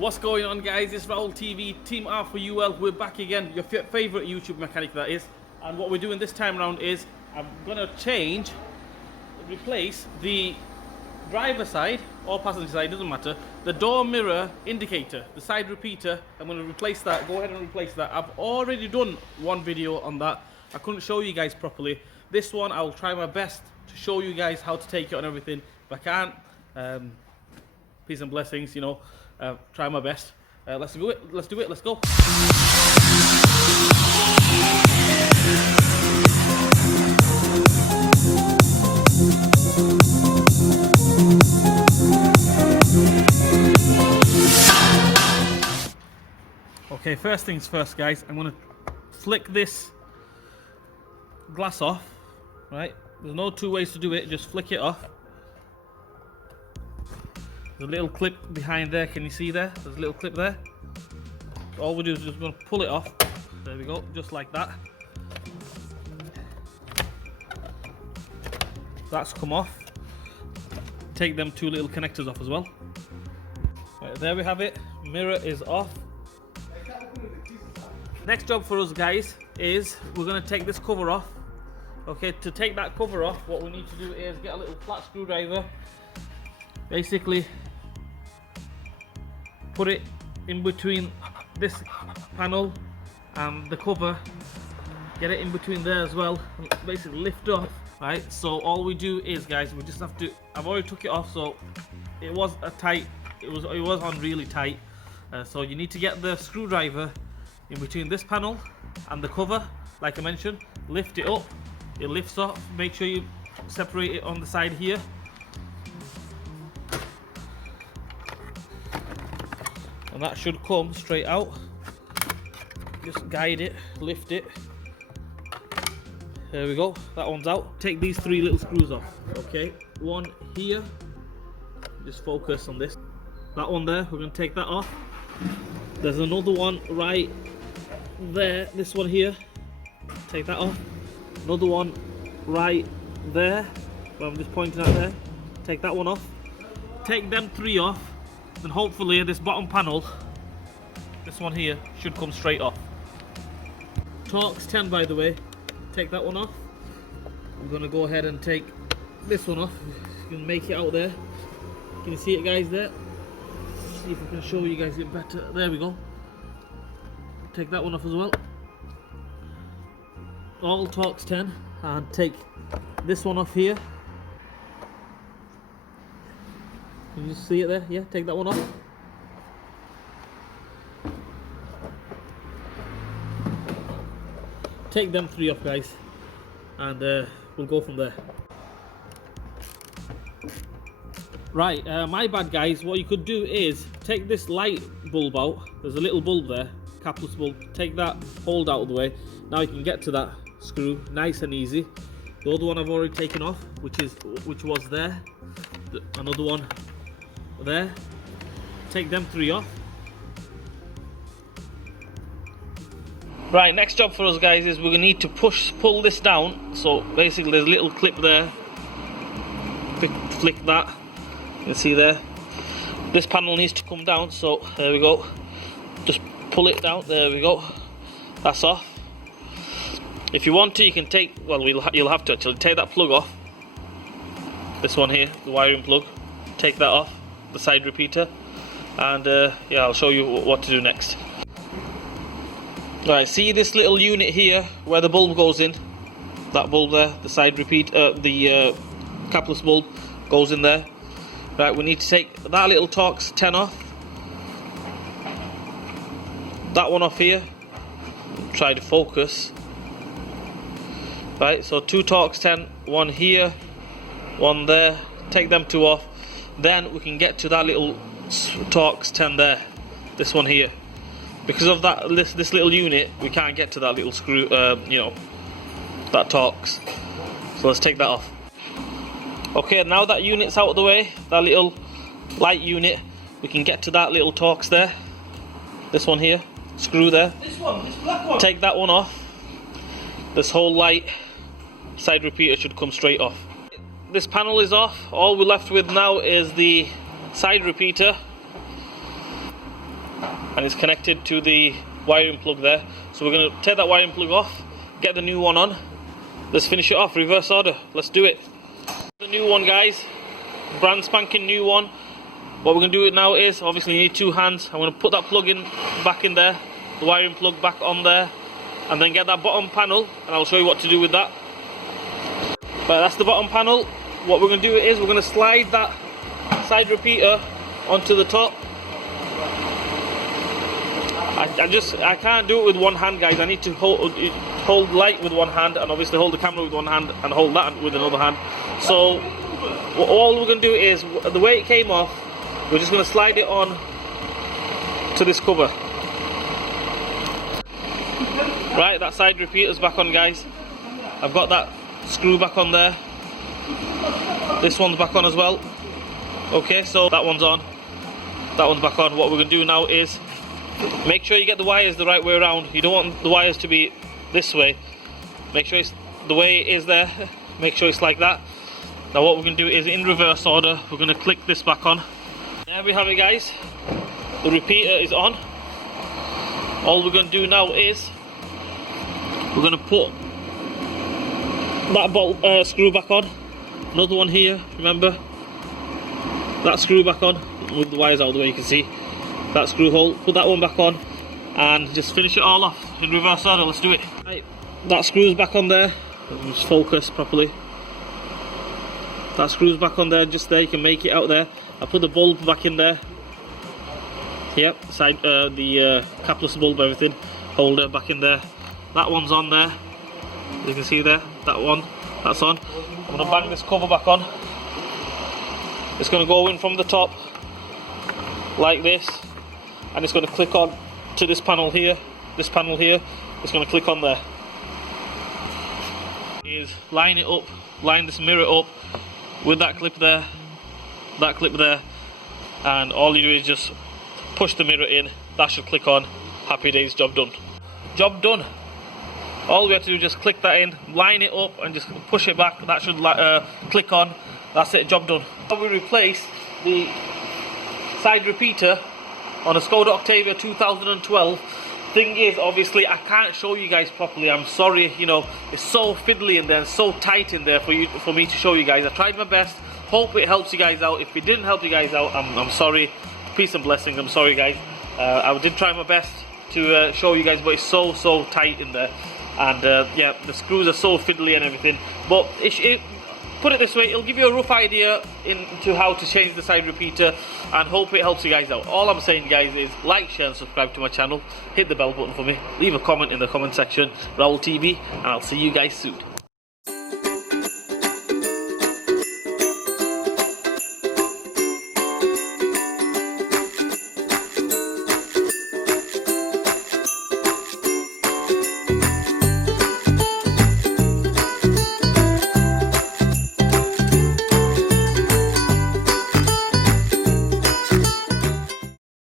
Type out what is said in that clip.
What's going on, guys? It's Raul TV, Team R for UL. We're back again, your favorite YouTube mechanic that is. And what we're doing this time around is I'm gonna replace the driver side or passenger side, doesn't matter, the door mirror indicator, the side repeater. I'm gonna replace that. Go ahead and replace that. I've already done one video on that. I couldn't show you guys properly. This one I'll try my best to show you guys how to take it on everything. If I can't, peace and blessings, you know. Try my best. Let's do it. Let's go. Okay, first things first, guys. I'm gonna flick this glass off. Right? There's no two ways to do it. Just flick it off. There's a little clip behind there. Can you see there? There's a little clip there. All we do is just going to pull it off. There we go, just like that. That's come off. Take them two little connectors off as well. Right, there we have it. Mirror is off. Next job for us, guys, is we're going to take this cover off. Okay, to take that cover off, what we need to do is get a little flat screwdriver. Basically, put it in between this panel and the cover. Get it in between there as well. And basically lift off. Right. So all we do is, guys, we just have to. I've already took it off, so it was a tight. It was on really tight. So you need to get the screwdriver in between this panel and the cover. Like I mentioned, lift it up. It lifts off. Make sure you separate it on the side here. And that should come straight out. Just guide it, lift it. There we go, that one's out. Take these three little screws off. Okay, one here. Just focus on this. That one there, we're going to take that off. There's another one right there, this one here. Take that off. Another one right there, where I'm just pointing out there. Take that one off. Take them three off. Then hopefully this bottom panel, this one here, should come straight off. Torx 10, by the way. Take that one off. I'm going to go ahead and take this one off. You can make it out there. Can you see it, guys, there? See if I can show you guys it better. There we go. Take that one off as well. All Torx 10. And take this one off here. Can you see it there? Yeah, take that one off. Take them three off, guys, and we'll go from there. Right, my bad, guys. What you could do is take this light bulb out. There's a little bulb there, capless bulb. Take that, hold out of the way. Now you can get to that screw nice and easy. The other one I've already taken off, which was there. Another one there. Take them three off. Right, next job for us, guys, is we're going to need to pull this down. So basically there's a little clip there. Flick that. You can see there. This panel needs to come down, so there we go. Just pull it down, there we go. That's off. If you want to, you can take, well, you'll have to actually take that plug off. This one here, the wiring plug. Take that off. The side repeater, and yeah, I'll show you what to do next. Right, see this little unit here where the bulb goes in? That bulb there, the side repeat, the capless bulb goes in there. Right, we need to take that little Torx 10 off. That one off here. Try to focus. Right, so two Torx 10, one here, one there. Take them two off. Then we can get to that little Torx 10 there, this one here. Because of that, this little unit, we can't get to that little screw, you know, that Torx. So let's take that off. Okay, now that unit's out of the way, that little light unit, we can get to that little Torx there. This one here, screw there. This black one. Take that one off. This whole light side repeater should come straight off. This panel is off. All we're left with now is the side repeater. and it's connected to the wiring plug there. So we're going to take that wiring plug off, get the new one on. Let's finish it off, reverse order. Let's do it. The new one, guys, brand spanking new one. What we're going to do now is, obviously you need two hands. I'm going to put that plug in back in there, the wiring plug back on there, and then get that bottom panel, and I'll show you what to do with that. But that's the bottom panel. What we're going to do is we're going to slide that side repeater onto the top. I can't do it with one hand, guys. I need to hold light with one hand, and obviously hold the camera with one hand, and hold that with another hand. So all we're going to do is, the way it came off, we're just going to slide it on to this cover. Right, that side repeater's back on, guys. I've got that screw back on there. This one's back on as well. Okay, so that one's on. That one's back on. What we're going to do now is make sure you get the wires the right way around. You don't want the wires to be this way. Make sure it's the way it is there. Make sure it's like that. Now what we're going to do is, in reverse order, we're going to click this back on. There we have it, guys. The repeater is on. All we're going to do now is we're going to put that bolt screw back on. Another one here, remember? That screw back on. With the wires out of the way, you can see that screw hole. Put that one back on and just finish it all off in reverse order. Let's do it. Right, that screw's back on there. Just focus properly. That screw's back on there, just there. You can make it out there. I put the bulb back in there. Yep, side the capless bulb, everything, holder back in there. That one's on there. You can see there. That one, that's on. I'm gonna bang this cover back on. It's gonna go in from the top like this, and it's gonna click on to this panel here. This panel here. It's gonna click on there. Is line it up, line this mirror up with that clip there, and all you do is just push the mirror in. That should click on. Happy days, job done. Job done. All we have to do is just click that in, line it up, and just push it back. That should click on. That's it, job done. We replaced the side repeater on a Skoda Octavia 2012. Thing is, obviously, I can't show you guys properly. I'm sorry, you know, it's so fiddly in there, so tight in there for me to show you guys. I tried my best. Hope it helps you guys out. If it didn't help you guys out, I'm sorry. Peace and blessings. I'm sorry, guys. I did try my best to show you guys, but it's so tight in there. And yeah, the screws are so fiddly and everything. But put it this way, it'll give you a rough idea into how to change the side repeater, and hope it helps you guys out. All I'm saying, guys, is like, share and subscribe to my channel. Hit the bell button for me. Leave a comment in the comment section. Raul TV, and I'll see you guys soon.